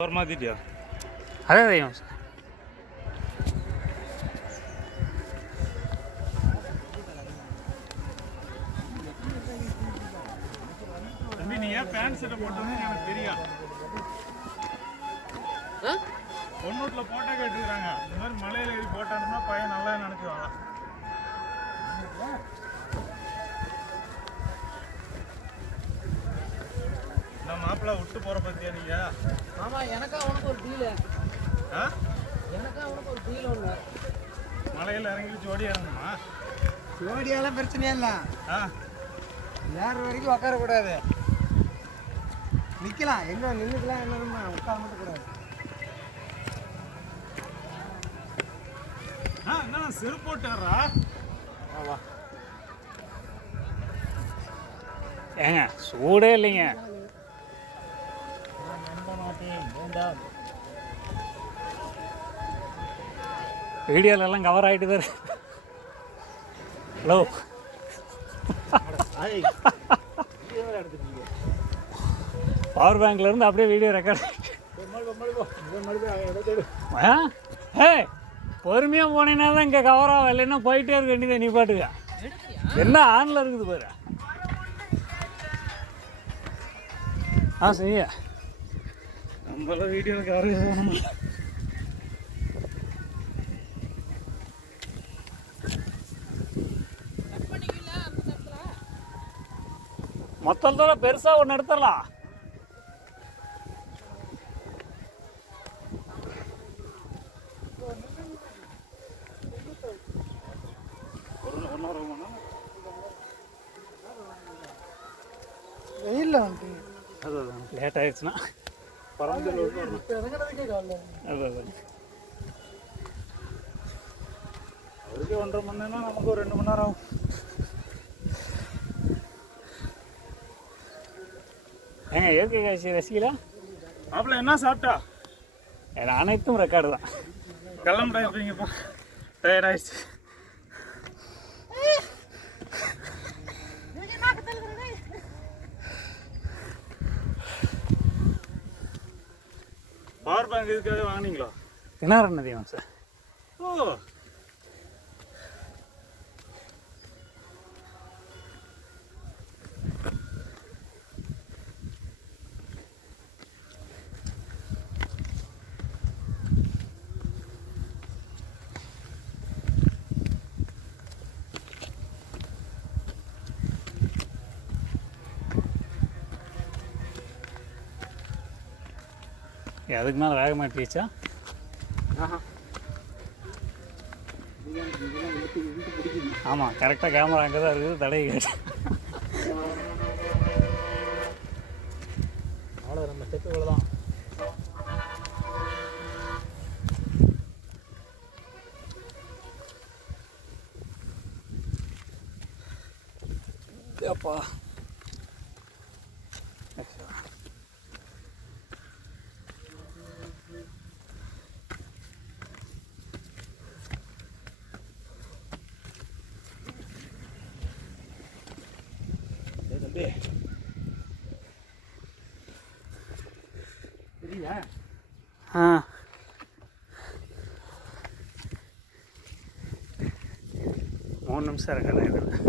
மாத்திட்டியா அதே தம்பி நீ ஏன் பேண்ட் ஷர்ட்டை போட்டோன்னு எனக்கு தெரியும். பொண்ணூட்டில் போட்டோ கேட்டுருக்காங்க. இந்த மாதிரி மலையில ஏறி போட்டாருன்னா பையன் நல்லா நினைச்சுவாங்க மாப்பிள்ளை விட்டு போற பத்தியா நீங்க? ஆமா எனக்கா உனக்கு ஒரு டீல் ஆ? எனக்கா உனக்கு ஒரு டீல் ஒன்று மலையில இறங்கி ஜோடி இறங்குமா ஜோடியெல்லாம் பிரச்சனையே இல்லை. ஏற வரைக்கும் உட்காரக்கூடாது நிற்கலாம் எங்கே நின்றுக்கலாம் என்ன உட்கார மட்டும் கூடாது. ஆ என்ன செருப்பு போட்டாரா ஏங்க சூடே இல்லைங்க. மாட்டேன் வேண்டாம் வீடியோல எல்லாம் கவர் ஆகிட்டு தான். ஹலோ பவர் பேங்க்ல இருந்து அப்படியே வீடியோ ரெக்கார்ட் ஆ? ஏய் பொறுமையாக போனீங்கன்னா தான் இங்கே கவர் ஆகும் இல்லைன்னா போயிட்டே இருக்க வேண்டியதை நீ பாட்டுக்க. என்ன ஆனில் இருக்குது பாரு. ஆ செய்ய. நம்மளாம் வீடியோவில் கவரேஜ் போகணும் மொத்தத்தோட பெருசாக ஒன்று எடுத்துடலாம் அது லேட் ஆயிடுச்சுன்னா ஒன்றரை மணி நேரம் நமக்கு ஒரு ரெண்டு மணி நேரம் ஆகும். ஏங்க இயற்கை காட்சி ரசிகளா மாப்பிள்ள என்ன சாப்பிட்டா? அனைத்தும் ரெக்கார்டு தான். கிளம்புடா இருப்பீங்கப்பா டயர்ட் பவர் பேங்க் இதுக்காக வாங்குனீங்களா? திணற நதியம் சார். ஓ அதுக்கு மேலே வேக மாட்டிடுச்சா ஆமாம் கரெக்டாக கேமரா அங்கே தான் இருக்குது தடை அவ்வளோ நம்ம செட்டு தான் அப்பா தம்பி சரியா ஆ. மூணு நிமிஷம் இருக்காது இதில்.